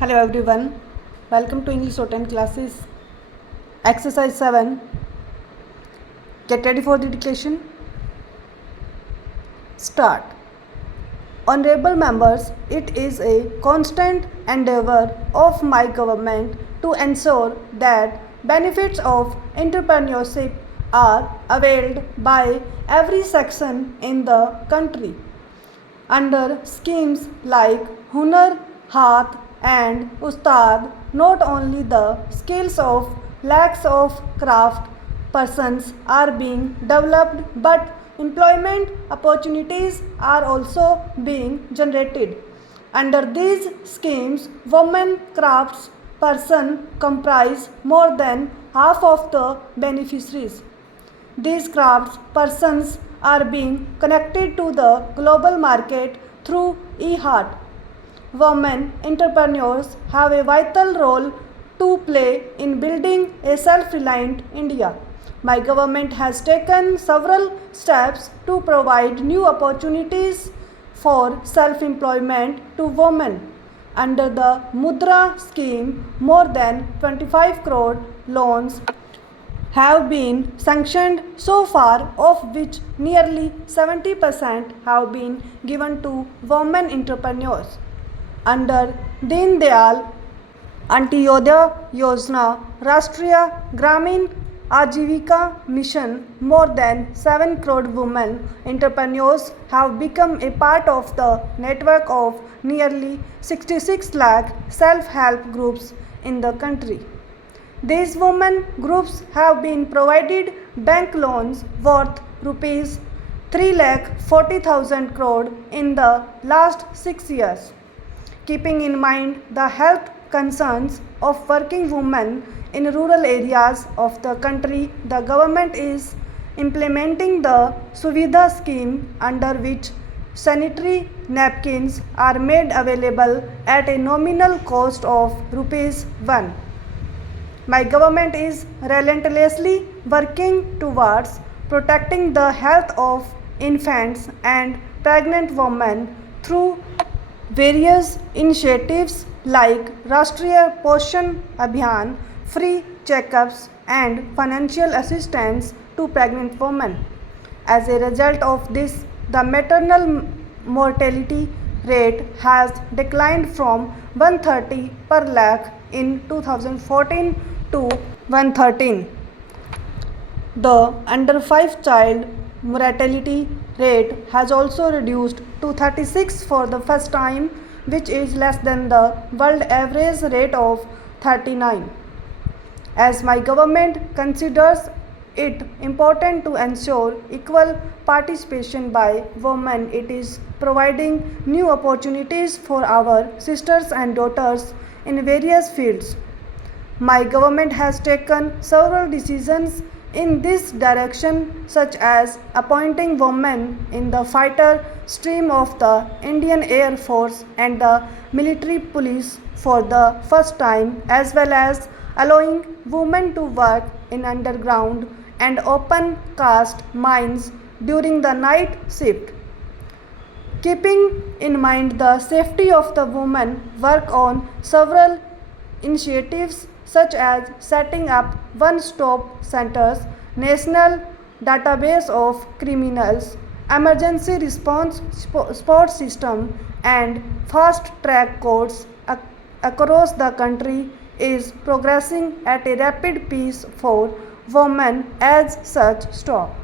Hello everyone, welcome to English Rotten classes. Exercise 7. Get ready for the dictation. Start. Honorable members, it is a constant endeavor of my government to ensure that benefits of entrepreneurship are availed by every section in the country. Under schemes like Hunar Haat and Ustad, not only the skills of lakhs of craft persons are being developed, but employment opportunities are also being generated. Under these schemes, women crafts person comprise more than half of the beneficiaries. These crafts persons are being connected to the global market through eHeart. Women entrepreneurs have a vital role to play in building a self-reliant India. My government has taken several steps to provide new opportunities for self-employment to women. Under the Mudra scheme, more than 25 crore loans have been sanctioned so far, of which nearly 70% have been given to women entrepreneurs. Under Deen Dayal Antyodaya Yojana, Rashtriya Gramin Ajivika Mission, more than 7 crore women entrepreneurs have become a part of the network of nearly 66 lakh self-help groups in the country. These women groups have been provided bank loans worth rupees 3,40,000 crore in the last 6 years. Keeping in mind the health concerns of working women in rural areas of the country, the government is implementing the Suvidha scheme, under which sanitary napkins are made available at a nominal cost of rupees 1. My government is relentlessly working towards protecting the health of infants and pregnant women through various initiatives like Rashtriya Poshan Abhiyan, free checkups and financial assistance to pregnant women. As a result of this, the maternal mortality rate has declined from 130 per lakh in 2014 to 113. The under 5 child mortality rate has also reduced to 36 for the first time, which is less than the world average rate of 39. As my government considers it important to ensure equal participation by women, it is providing new opportunities for our sisters and daughters in various fields. My government has taken several decisions in this direction, such as appointing women in the fighter stream of the Indian Air Force and the military police for the first time, as well as allowing women to work in underground and open cast mines during the night shift. Keeping in mind the safety of the women, work on several initiatives such as setting up one-stop centers, national database of criminals, emergency response support system and fast-track courts across the country is progressing at a rapid pace for women as such. Stop.